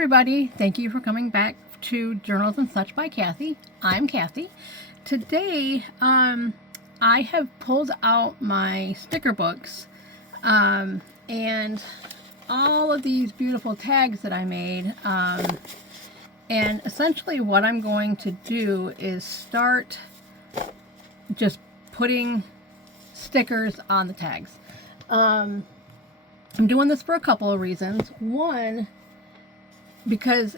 everybody, thank you for coming back to Journals and Such by Kathy. I'm Kathy. Today I have pulled out my sticker books and all of these beautiful tags that I made, and essentially what I'm going to do is start just putting stickers on the tags. I'm doing this for a couple of reasons. One, because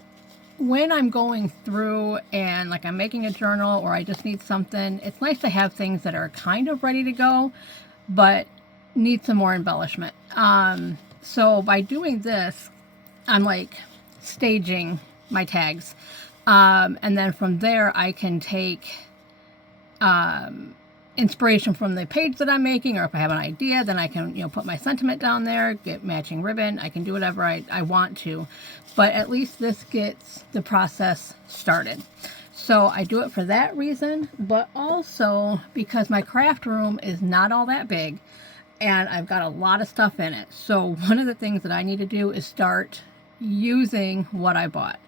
when I'm going through and like I'm making a journal or I just need something, it's nice to have things that are kind of ready to go but need some more embellishment. So by doing this, I'm like staging my tags, and then from there I can take inspiration from the page that I'm making, or if I have an idea, then I can, put my sentiment down there, get matching ribbon. I can do whatever I want to, but at least this gets the process started. So I do it for that reason, but also because my craft room is not all that big and I've got a lot of stuff in it. So one of the things that I need to do is start using what I bought.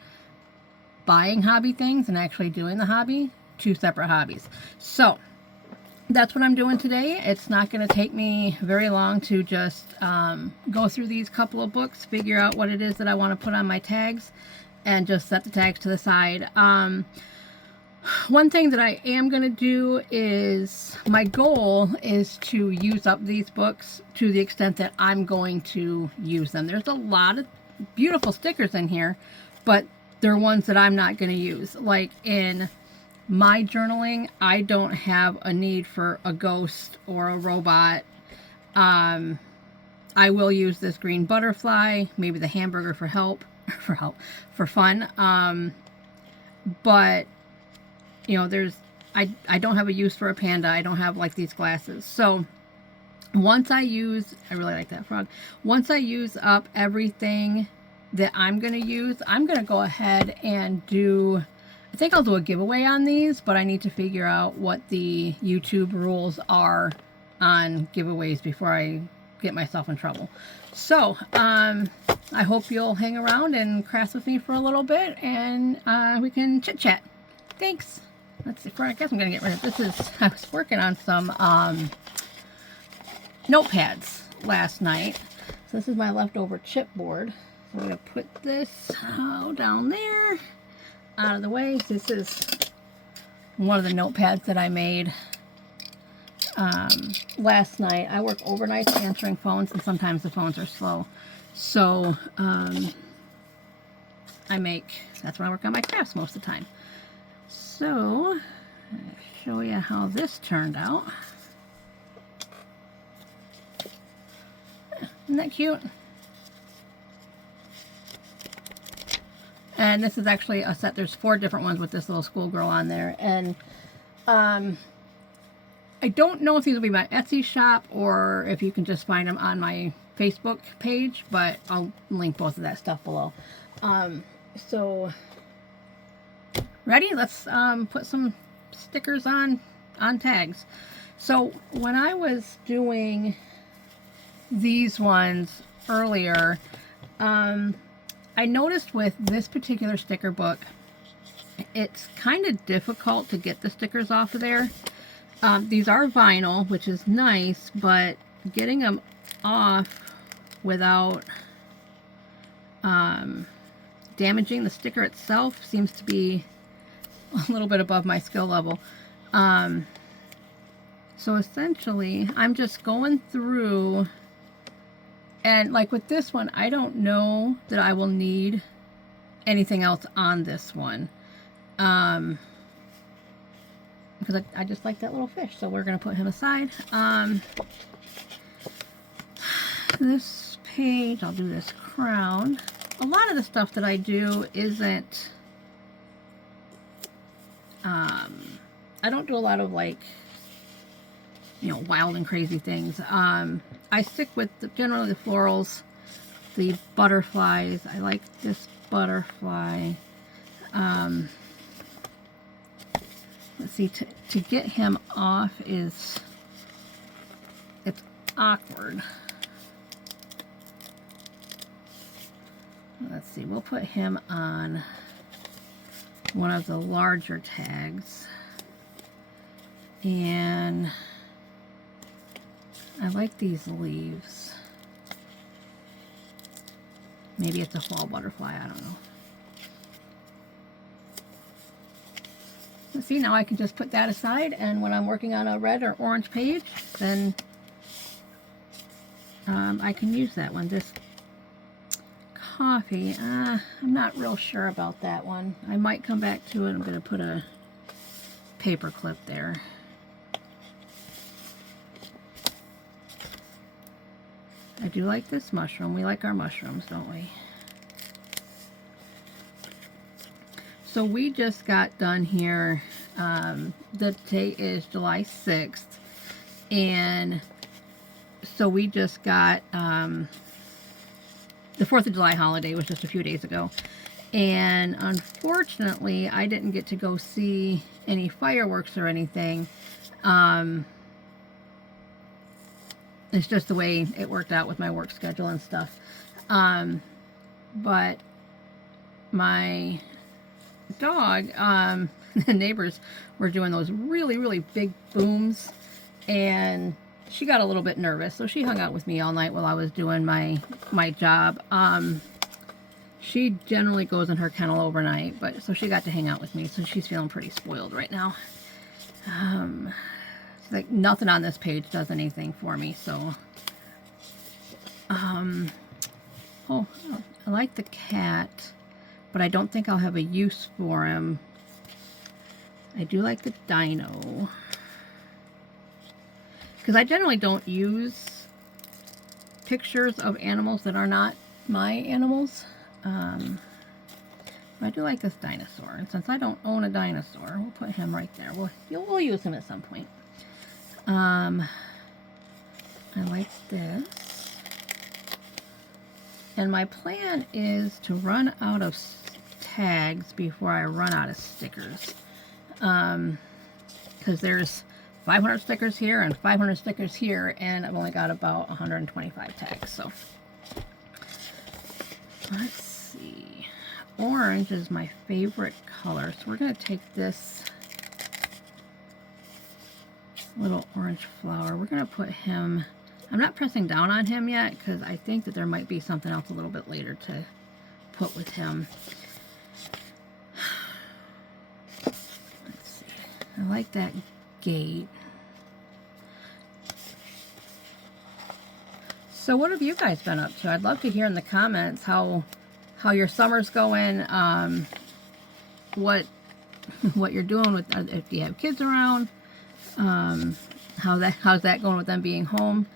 Buying hobby things and actually doing the hobby, two separate hobbies. So that's what I'm doing today. It's not going to take me very long to just go through these couple of books, figure out what it is that I want to put on my tags, and just set the tags to the side. One thing that I am going to do is, my goal is to use up these books to the extent that I'm going to use them. There's a lot of beautiful stickers in here, but they're ones that I'm not going to use. Like in my journaling, I don't have a need for a ghost or a robot. I will use this green butterfly, maybe the hamburger for for fun. But I don't have a use for a panda. I don't have like these glasses. So once I really like that frog. Once I use up everything that I'm going to use, I'm going to go ahead and I think I'll do a giveaway on these, but I need to figure out what the YouTube rules are on giveaways before I get myself in trouble. So, I hope you'll hang around and craft with me for a little bit, and we can chit-chat. Thanks. Let's see, I guess I'm going to get rid of this. I was working on some notepads last night. So this is my leftover chipboard. So I'm going to put this down there, out of the way. This is one of the notepads that I made last night. I work overnight answering phones, and sometimes the phones are slow. So that's when I work on my crafts most of the time. So I'll show you how this turned out. Isn't that cute? And this is actually a set. There's 4 different ones with this little schoolgirl on there. And I don't know if these will be my Etsy shop or if you can just find them on my Facebook page, but I'll link both of that stuff below. So ready? Let's put some stickers on tags. So when I was doing these ones earlier, I noticed with this particular sticker book, it's kind of difficult to get the stickers off of there. These are vinyl, which is nice, but getting them off without damaging the sticker itself seems to be a little bit above my skill level. So essentially, I'm just going through. And like with this one, I don't know that I will need anything else on this one. Because I just like that little fish. So we're going to put him aside. This page, I'll do this crown. A lot of the stuff that I do isn't, I don't do a lot of like, wild and crazy things. I stick with generally the florals, the butterflies. I like this butterfly. Let's see, to get him off it's awkward. let's see, we'll put him on one of the larger tags. And I like these leaves. Maybe it's a fall butterfly, I don't know. Let's see, now I can just put that aside, and when I'm working on a red or orange page, then I can use that one. This coffee, I'm not real sure about that one. I might come back to it. I'm going to put a paper clip there. I do like this mushroom. We like our mushrooms, don't we? So we just got done here. The date is July 6th. And so we just got, the 4th of July holiday was just a few days ago. And unfortunately, I didn't get to go see any fireworks or anything. It's just the way it worked out with my work schedule and stuff. But my dog, the neighbors were doing those really, really big booms, and she got a little bit nervous, so she hung out with me all night while I was doing my job. She generally goes in her kennel overnight, but so she got to hang out with me, so she's feeling pretty spoiled right now. It's like nothing on this page does anything for me, so oh, I like the cat, but I don't think I'll have a use for him. I do like the dino, because I generally don't use pictures of animals that are not my animals. I do like this dinosaur, and since I don't own a dinosaur, we'll put him right there. We'll use him at some point. I like this. And my plan is to run out of tags before I run out of stickers. Because there's 500 stickers here and 500 stickers here, and I've only got about 125 tags. So let's see. Orange is my favorite color, so we're going to take this little orange flower. We're going to put him, I'm not pressing down on him yet because I think that there might be something else a little bit later to put with him. Let's see. I like that gate. So what have you guys been up to? I'd love to hear in the comments how your summer's going, what you're doing with, if you have kids around, how's that going with them being home.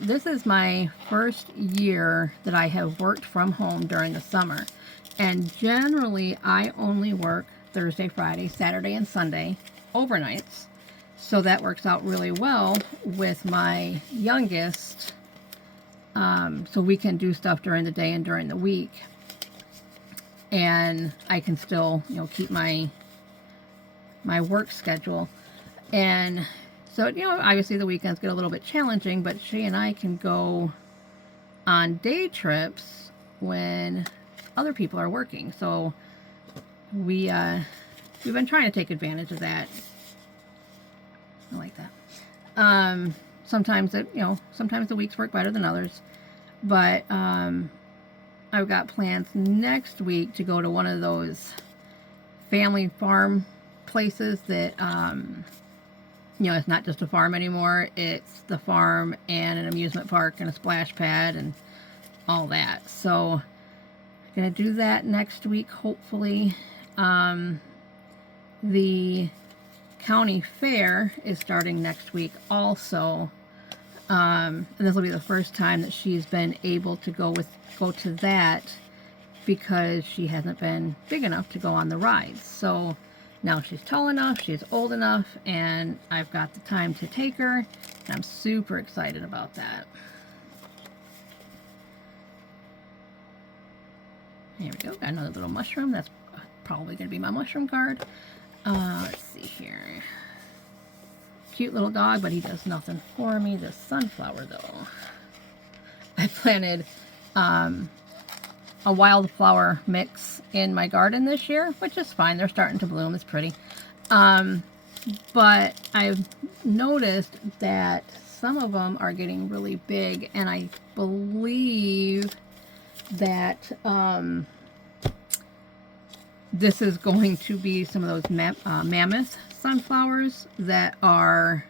This is my first year that I have worked from home during the summer, and generally I only work Thursday, Friday, Saturday, and Sunday overnights, so that works out really well with my youngest, so we can do stuff during the day and during the week, and I can still, you know, keep my work schedule. And so, you know, obviously the weekends get a little bit challenging, but she and I can go on day trips when other people are working. So we've been trying to take advantage of that. I like that. Sometimes sometimes the weeks work better than others, but I've got plans next week to go to one of those family farm places that you know, it's not just a farm anymore. It's the farm and an amusement park and a splash pad and all that. So I'm gonna do that next week, hopefully. The county fair is starting next week also, and this will be the first time that she's been able to go to that, because she hasn't been big enough to go on the rides. So now she's tall enough, she's old enough, and I've got the time to take her, and I'm super excited about that. There we go, got another little mushroom. That's probably going to be my mushroom card. Let's see here. Cute little dog, but he does nothing for me. The sunflower, though. I planted a wildflower mix in my garden this year, which is fine. They're starting to bloom. It's pretty. But I've noticed that some of them are getting really big, and I believe that this is going to be some of those mammoth sunflowers that are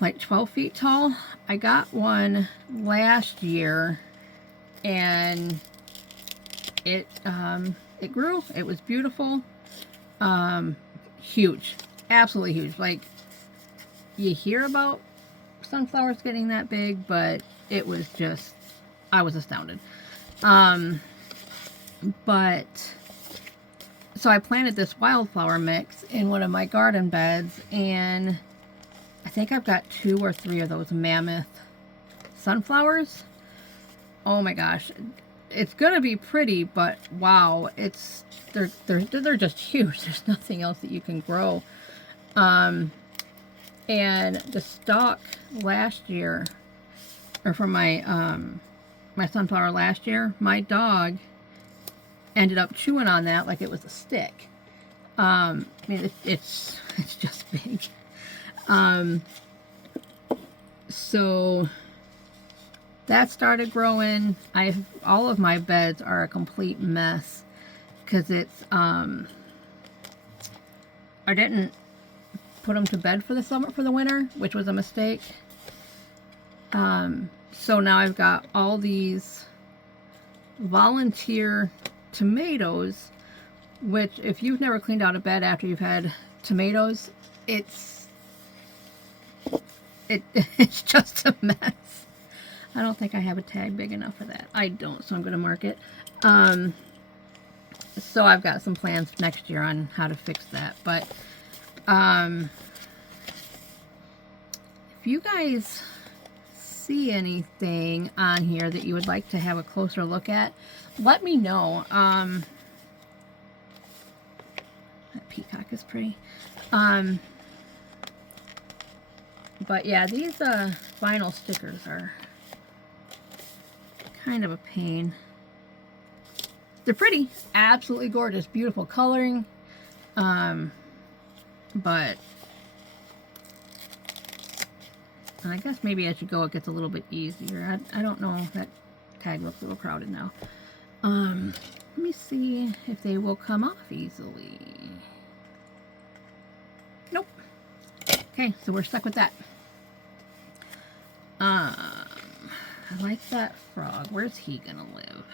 like 12 feet tall. I got one last year, and it grew. It was beautiful. Huge, absolutely huge. Like, you hear about sunflowers getting that big, but it was just, I was astounded. But so I planted this wildflower mix in one of my garden beds, and I think I've got 2 or 3 of those mammoth sunflowers. Oh my gosh, it's gonna be pretty, but wow, they're just huge. There's nothing else that you can grow. And the stalk last year, or for my my sunflower last year, my dog ended up chewing on that like it was a stick. I mean, it's just big. So that started growing. All of my beds are a complete mess because it's I didn't put them to bed for the summer, for the winter, which was a mistake. So now I've got all these volunteer tomatoes, which if you've never cleaned out a bed after you've had tomatoes, it's just a mess. I don't think I have a tag big enough for that. I don't, so I'm going to mark it. So I've got some plans next year on how to fix that. But if you guys see anything on here that you would like to have a closer look at, let me know. That peacock is pretty. But yeah, these vinyl stickers are kind of a pain. They're pretty, absolutely gorgeous, beautiful coloring, but I guess maybe as you go it gets a little bit easier. I don't know, that tag looks a little crowded now. Let me see if they will come off easily. Nope. Okay, so we're stuck with that. I like that frog. Where's he gonna live?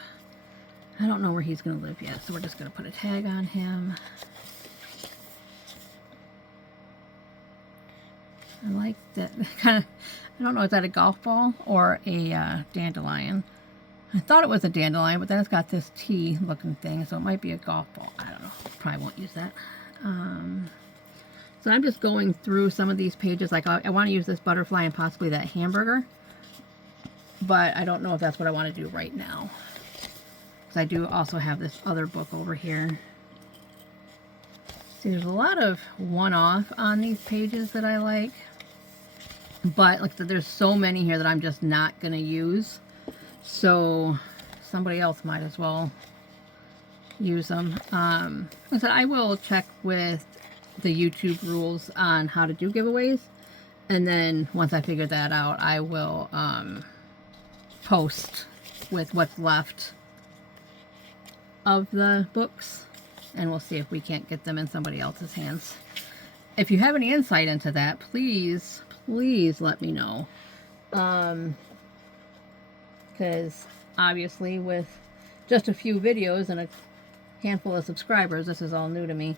I don't know where he's gonna live yet, so we're just gonna put a tag on him. I like that kind of, I don't know, is that a golf ball or a dandelion? I thought it was a dandelion, but then it's got this T looking thing, so it might be a golf ball. I don't know. Probably won't use that. So I'm just going through some of these pages. Like I want to use this butterfly and possibly that hamburger, but I don't know if that's what I want to do right now. Because I do also have this other book over here. See, there's a lot of one-off on these pages that I like. But like I said, there's so many here that I'm just not going to use. So somebody else might as well use them. Like I said, I will check with the YouTube rules on how to do giveaways. And then once I figure that out, I will post with what's left of the books. And we'll see if we can't get them in somebody else's hands. If you have any insight into that, please let me know. Because obviously with just a few videos and a handful of subscribers, this is all new to me.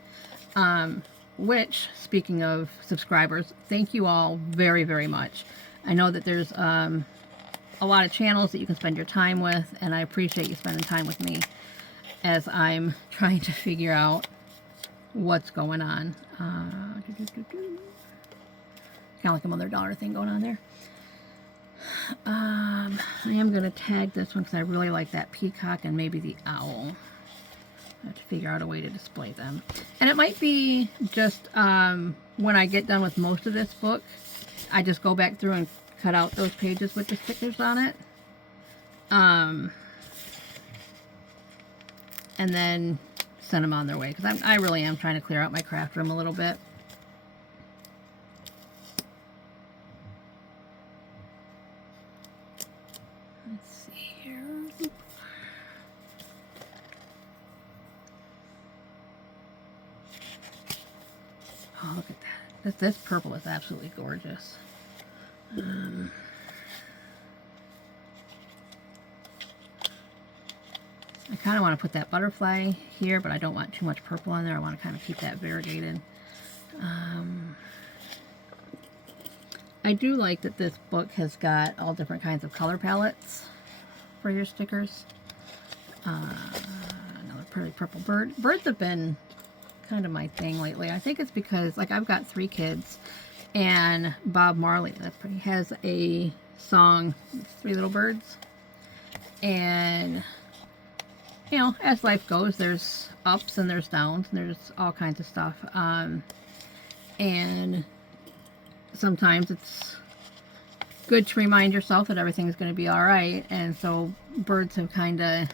Which, speaking of subscribers, thank you all very, very much. I know that there's a lot of channels that you can spend your time with, and I appreciate you spending time with me as I'm trying to figure out what's going on. Kind of like a Mother Daughter thing going on there. I am going to tag this one because I really like that peacock and maybe the owl. I have to figure out a way to display them. And it might be just when I get done with most of this book, I just go back through and cut out those pages with the stickers on it. and then send them on their way, because I really am trying to clear out my craft room a little bit. Let's see here. Oh, look at that. This purple is absolutely gorgeous. I kind of want to put that butterfly here, but I don't want too much purple on there. I want to kind of keep that variegated. I do like that this book has got all different kinds of color palettes for your stickers. Another pretty purple bird. Birds have been kind of my thing lately. I think it's because, like, I've got 3 kids, and Bob Marley, that's pretty, has a song, 3 Little Birds. And, you know, as life goes, there's ups and there's downs, and there's all kinds of stuff. And sometimes it's good to remind yourself that everything's going to be all right. And so birds have kind of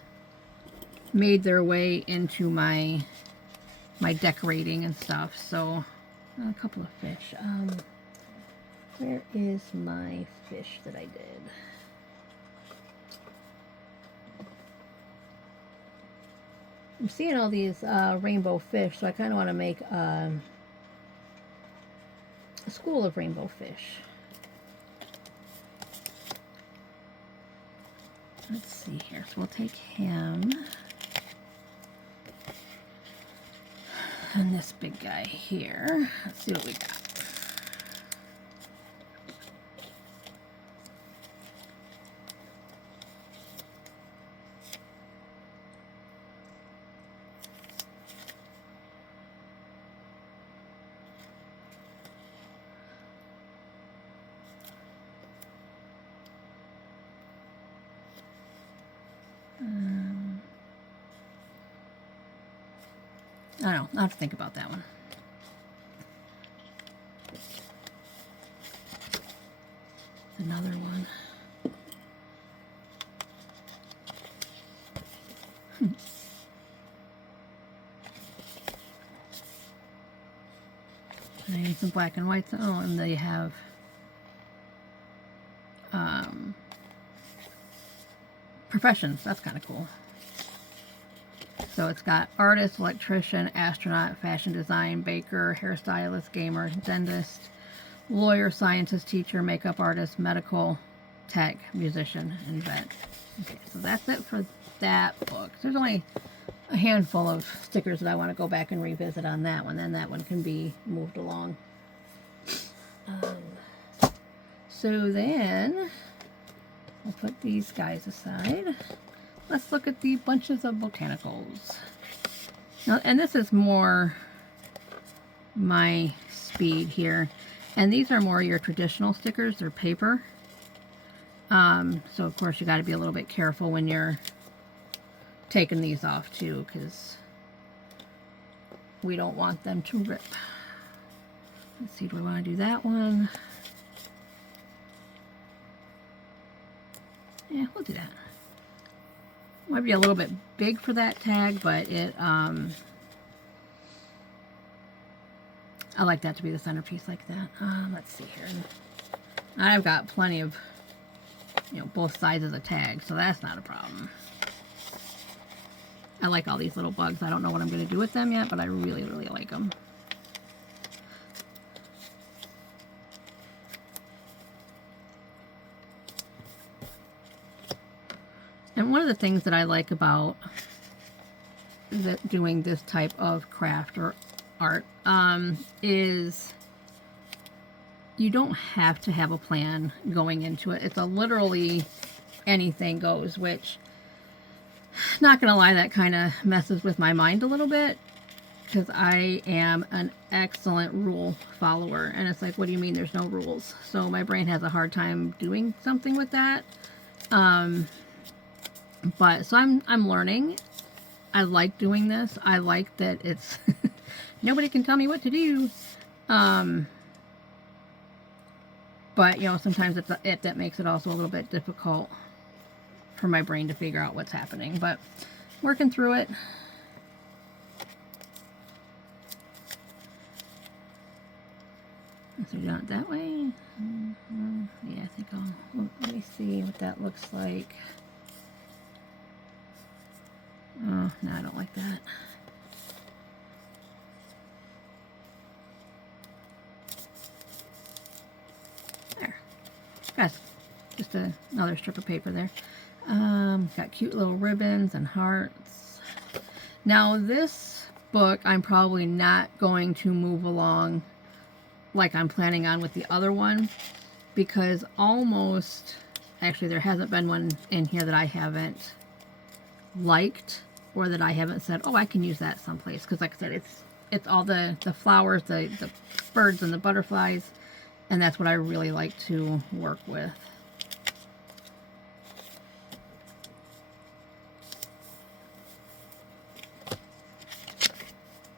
made their way into my decorating and stuff. So a couple of fish. Where is my fish that I did? I'm seeing all these rainbow fish, so I kind of want to make a school of rainbow fish. Let's see here. So we'll take him and this big guy here. Let's see what we got. I don't know. I'll have to think about that one. Another one. I need some black and whites. Oh, and they have professions. That's kind of cool. So it's got artist, electrician, astronaut, fashion design, baker, hairstylist, gamer, dentist, lawyer, scientist, teacher, makeup artist, medical, tech, musician, and vet. Okay, so that's it for that book. There's only a handful of stickers that I want to go back and revisit on that one. Then that one can be moved along. So then I'll put these guys aside. Let's look at the bunches of botanicals. Now, and this is more my speed here. And these are more your traditional stickers. They're paper. So, of course, you got to be a little bit careful when you're taking these off, too, because we don't want them to rip. Let's see, do we want to do that one? Yeah, we'll do that. Might be a little bit big for that tag, but it, I like that to be the centerpiece like that. Let's see here. I've got plenty of, you know, both sides of the tag, so that's not a problem. I like all these little bugs. I don't know what I'm going to do with them yet, but I really, really like them. And one of the things that I like about doing this type of craft or art is you don't have to have a plan going into it. It's a literally anything goes, which, not gonna lie, that kind of messes with my mind a little bit, because I am an excellent rule follower, and it's like, what do you mean there's no rules? So my brain has a hard time doing something with that. But so I'm learning. I like doing this. I like that it's nobody can tell me what to do. But you know, sometimes that makes it also a little bit difficult for my brain to figure out what's happening. But working through it. So doing it that way. Yeah, I think I'll, let me see what that looks like. Oh, no, I don't like that. There. Got just another strip of paper there. Got cute little ribbons and hearts. Now this book I'm probably not going to move along like I'm planning on with the other one, because almost, actually there hasn't been one in here that I haven't liked or that I haven't said, oh, I can use that someplace, because like I said, it's all the flowers, the birds and the butterflies, and that's what I really like to work with.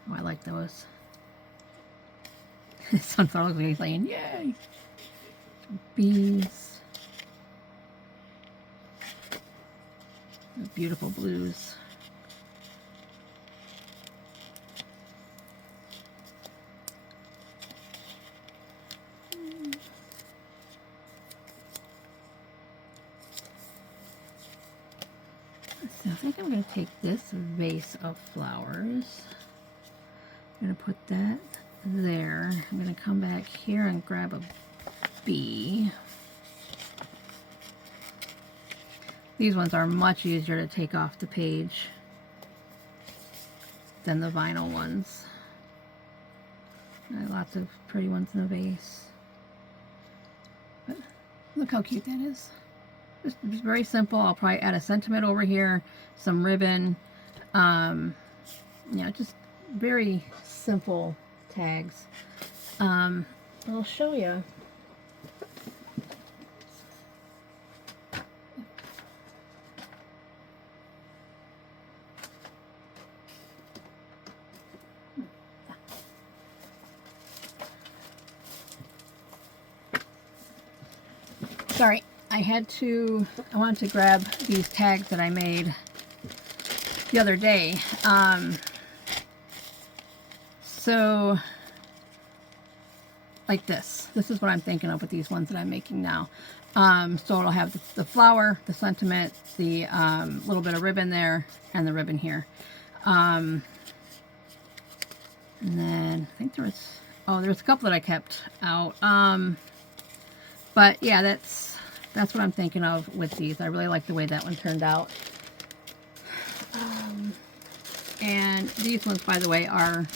Oh, I like those. Sunflower looks like he's saying, yay! Bees. Beautiful blues. So I think I'm going to take this vase of flowers. I'm going to put that there. I'm going to come back here and grab a bee. These ones are much easier to take off the page than the vinyl ones. Lots of pretty ones in the vase. But look how cute that is. Just very simple. I'll probably add a sentiment over here, some ribbon. Yeah, just very simple tags. I'll show you. Sorry, I wanted to grab these tags that I made the other day. So, like this. This is what I'm thinking of with these ones that I'm making now. So it'll have the flower, the sentiment, the little bit of ribbon there, and the ribbon here. And then I think there was a couple that I kept out. But yeah, that's what I'm thinking of with these. I really like the way that one turned out. And these ones, by the way, are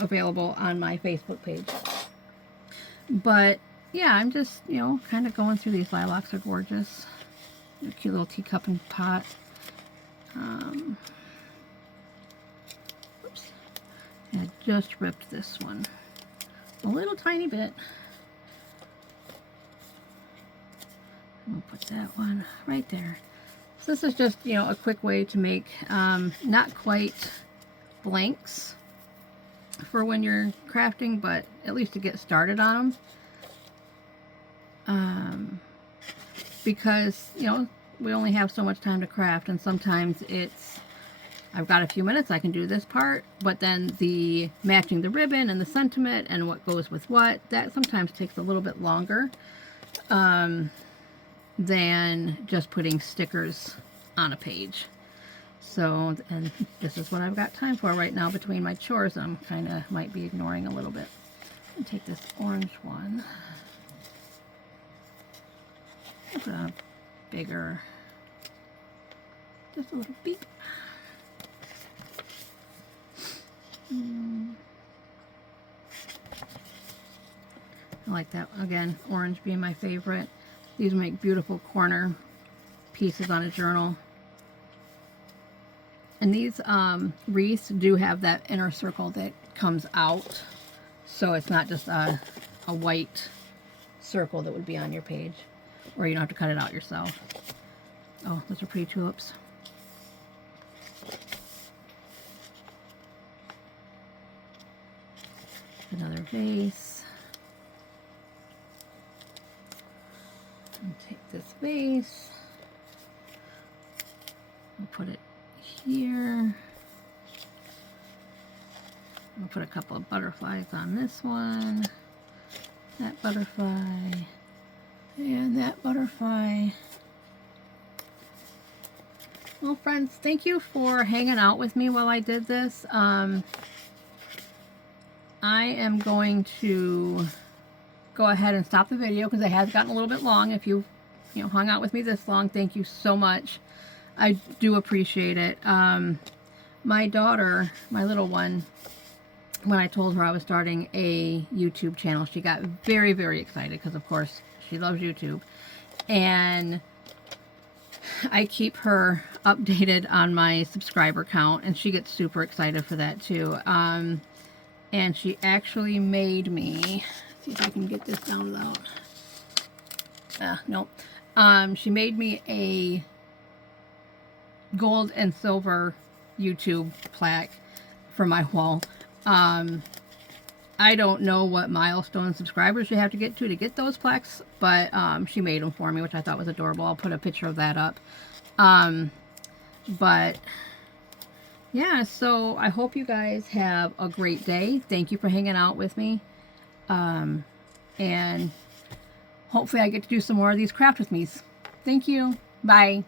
available on my Facebook page. But yeah, I'm just, kind of going through these. Lilacs are gorgeous. A cute little teacup and pot. Oops. I just ripped this one a little tiny bit. We'll put that one right there. So this is just, a quick way to make not quite blanks for when you're crafting, but at least to get started on them. Because, we only have so much time to craft, and sometimes I've got a few minutes, I can do this part, but then the matching the ribbon and the sentiment and what goes with what, that sometimes takes a little bit longer than just putting stickers on a page. So, and this is what I've got time for right now between my chores. I'm kind of might be ignoring a little bit. I'll take this orange one. I'll put on a bigger, just a little beep. I like that. Again, orange being my favorite. These make beautiful corner pieces on a journal. And these wreaths do have that inner circle that comes out. So it's not just a white circle that would be on your page. Or you don't have to cut it out yourself. Oh, those are pretty tulips. Another vase. And take this vase. We'll put it here. We'll put a couple of butterflies on this one. that butterfly, and that butterfly. Well, friends, thank you for hanging out with me while I did this. I am going to go ahead and stop the video because it has gotten a little bit long. If you hung out with me this long, thank you so much. I do appreciate it. My daughter, my little one, when I told her I was starting a YouTube channel, she got very, very excited because, of course, she loves YouTube. And I keep her updated on my subscriber count, and she gets super excited for that too. And she actually made me, see if I can get this down without, nope. She made me a gold and silver YouTube plaque for my wall. I don't know what milestone subscribers you have to get those plaques, but she made them for me, which I thought was adorable. I'll put a picture of that up. But yeah, so I hope you guys have a great day. Thank you for hanging out with me. And hopefully I get to do some more of these craft with me's. Thank you. Bye.